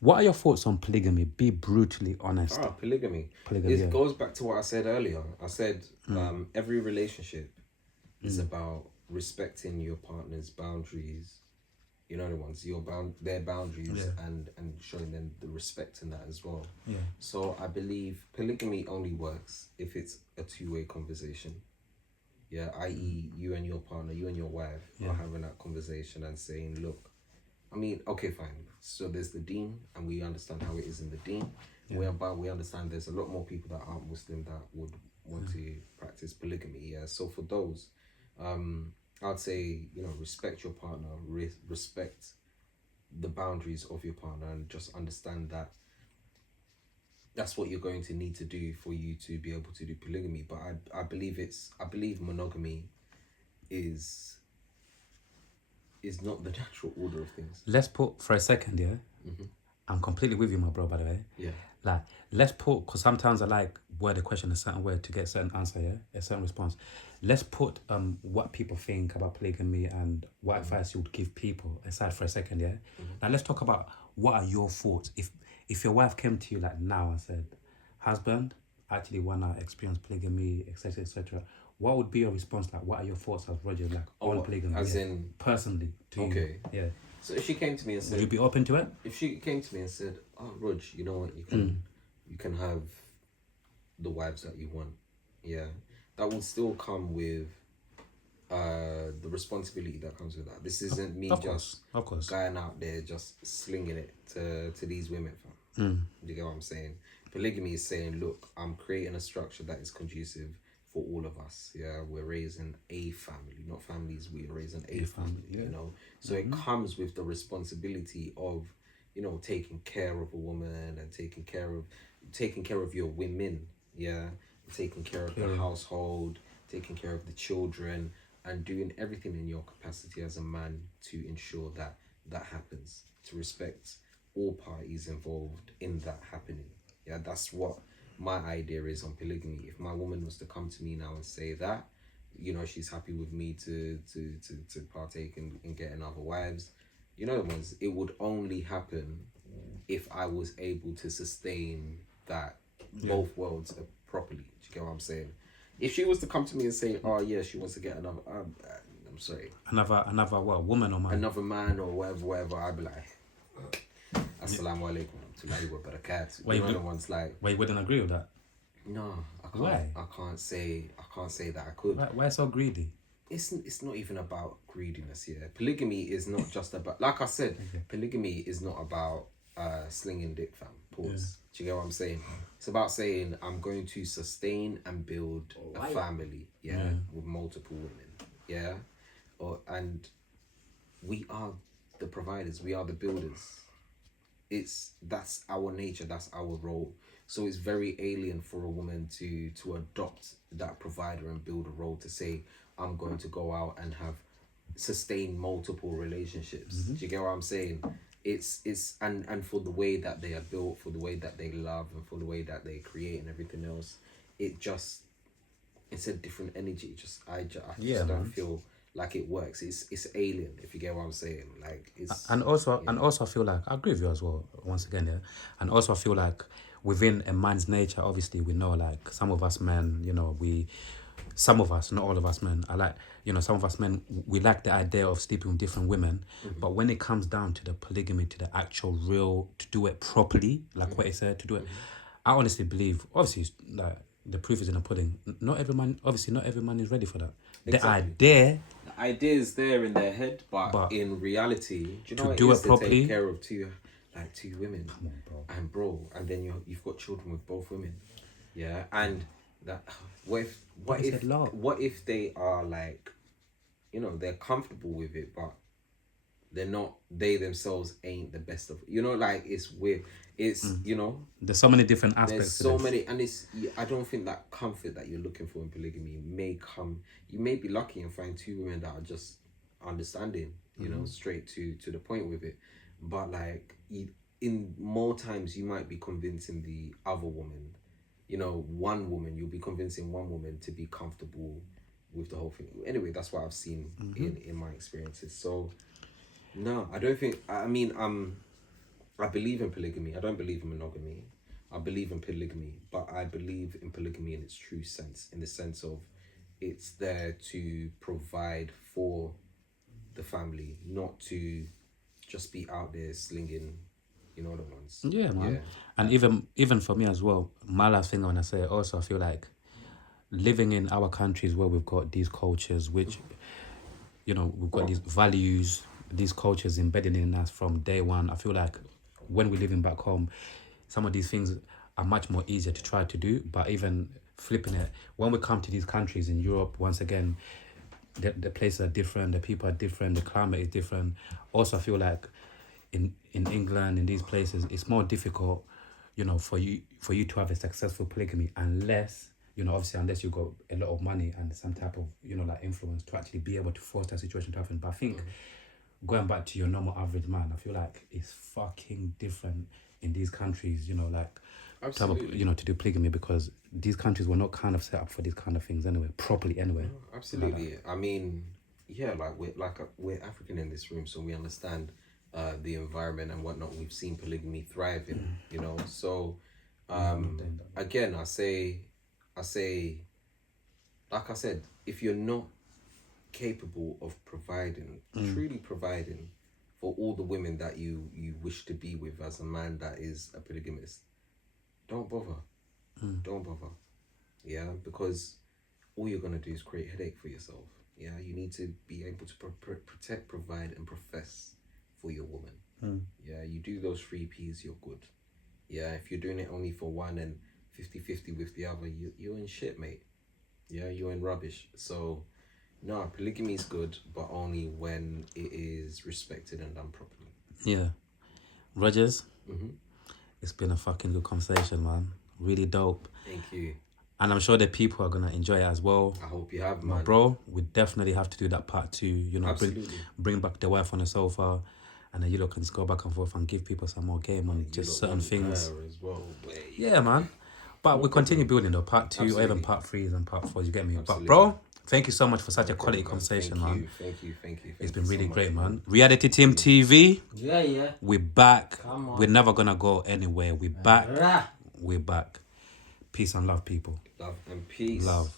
What are your thoughts on polygamy? Be brutally honest. Polygamy. Polygamy, It yeah. goes back to what I said earlier. I said every relationship is about respecting your partner's boundaries. You know the ones, their boundaries, Yeah. and showing them the respect in that as well. Yeah. So I believe polygamy only works if it's a two-way conversation. Yeah, i.e., you and your partner, you and your wife Yeah. are having that conversation and saying, look, I mean, okay, fine. So there's the deen, and we understand how it is in the deen. Yeah. We understand there's a lot more people that aren't Muslim that would want to practice polygamy. Yeah. So for those, I'd say, respect your partner, respect the boundaries of your partner, and just understand that that's what you're going to need to do for you to be able to do polygamy. But I believe monogamy is not the natural order of things. Let's put for a second, yeah. Mm-hmm. I'm completely with you, my bro. By the way, Yeah. like let's put, because sometimes I like word the question a certain way to get a certain answer, yeah, a certain response. Let's put what people think about polygamy and what advice you would give people aside for a second, yeah. Now let's talk about what are your thoughts if your wife came to you like now and said, husband, I actually wanna experience polygamy, etc., etc. What would be your response? Like, what are your thoughts as Roger, like on polygamy? As yeah. in, Personally, to okay. you, yeah. So if she came to me and Would you said, be open to it? if she came to me and said, "Oh, Rog, you know what? You can have the wives that you want." Yeah, that will still come with the responsibility that comes with that. This isn't me just Of course. going out there just slinging it to these women, fam. You get what I'm saying? Polygamy is saying, look, I'm creating a structure that is conducive for all of us. Yeah, we're raising a family, not families. We're raising a family. Yeah. You know, so it comes with the responsibility of, taking care of a woman and taking care of your women. Yeah, taking care of the household, taking care of the children, and doing everything in your capacity as a man to ensure that that happens. To respect all parties involved in that happening. Yeah, that's what my idea is on polygamy. If my woman was to come to me now and say that, she's happy with me to partake in getting other wives, the ones, it would only happen if I was able to sustain that both worlds properly. Do you get what I'm saying? If she was to come to me and say, "Oh yeah, she wants to get another," I'm sorry, Another what, woman or man? another man or whatever, I'd be like, "Assalamu alaikum warahmatullahi wabarakatuh." Why you The ones like, Why you wouldn't agree with that? no, I can't. Why? I can't say that I could. Why so greedy? It's not even about greediness here. Polygamy is not just about, like I said, polygamy is not about slinging dick, fam. Pause. Do you get what I'm saying? It's about saying I'm going to sustain and build a family, with multiple women, yeah, and we are the providers, we are the builders. That's our nature, that's our role. So it's very alien for a woman to adopt that provider and build a role, to say I'm going to go out and have sustain multiple relationships. Do you get what I'm saying? It's and for the way that they are built, for the way that they love, and for the way that they create and everything else, it's a different energy. I just don't feel like it works. It's alien, if you get what I'm saying. Like, it's And also I feel like I agree with you as well. Once again, yeah. And also I feel like within a man's nature, obviously we know like some of us men, some of us, not all of us men, I like, some of us men, we like the idea of sleeping with different women. But when it comes down to the polygamy, to the actual real, to do it properly, like what he said, to do it, I honestly believe, obviously, like, the proof is in the pudding. Not every man, obviously, not every man is ready for that. Exactly. The idea, the idea is there in their head, but in reality, do you know to what do it is it to properly, take care of two women? Come on, bro. And then you've got children with both women. Yeah, and that what if they are like, they're comfortable with it, but they're not, they themselves ain't the best of, like, it's weird. It's there's so many different aspects there's to so this. many, and I don't think that comfort that you're looking for in polygamy may come. You may be lucky and find two women that are just understanding, straight to the point with it. But like, in more times you might be convincing the other woman, one woman, you'll be convincing one woman to be comfortable with the whole thing. Anyway, that's what I've seen in my experiences. So no, I don't think, I mean, I believe in polygamy. I don't believe in monogamy. I believe in polygamy, but I believe in polygamy in its true sense, in the sense of it's there to provide for the family, not to just be out there slinging, you know, the ones. Yeah, man. Yeah. And even for me as well, my last thing I want to say also, I feel like living in our countries where we've got these cultures, which, you know, we've got these values, these cultures embedded in us from day one. I feel like when we're living back home, some of these things are much more easier to try to do. But even flipping it, when we come to these countries in Europe, once again, the places are different, the people are different, the climate is different. Also, I feel like in England, in these places, it's more difficult, you know, for you to have a successful polygamy unless, you know, obviously unless you got a lot of money and some type of, you know, like influence to actually be able to force that situation to happen. But I think going back to your normal average man, I feel like it's fucking different in these countries, you know, like to have Absolutely. you know, to do polygamy, because these countries were not kind of set up for these kind of things anyway, properly anyway. Absolutely. I mean, yeah, we're African in this room, so we understand the environment and whatnot. We've seen polygamy thrive in, you know. So again, I say, like I said, if you're not capable of providing, truly providing for all the women that you wish to be with as a man that is a polygamist, don't bother. Don't bother. Yeah, because all you're gonna do is create headache for yourself. Yeah, you need to be able to protect, provide, and profess for your woman. Yeah, you do those three P's, you're good. Yeah, if you're doing it only for one and 50-50 with the other, you're in shit, mate. Yeah, you're in rubbish. So, no, polygamy is good, but only when it is respected and done properly. Yeah. Rogers, it's been a fucking good conversation, man. Really dope. Thank you. And I'm sure the people are gonna enjoy it as well. I hope you have, My man. bro, we definitely have to do that part 2, you know, Absolutely. bring back the wife on the sofa, and then you lot can just go back and forth and give people some more game on You just lot certain want things. her as well. Wait. Yeah, man. But we continue building though, part 2 or even Absolutely. part 3s and part 4s, you get me? Absolutely. But bro, thank you so much for such a quality Problem, conversation, thank man. you, thank you, thank you. It's Thank been you really so much, great, man. Reality Team TV, Yeah. we're back. Come on. We're never gonna go anywhere. We're back. Rah. We're back. Peace and love, people. Love and peace. Love.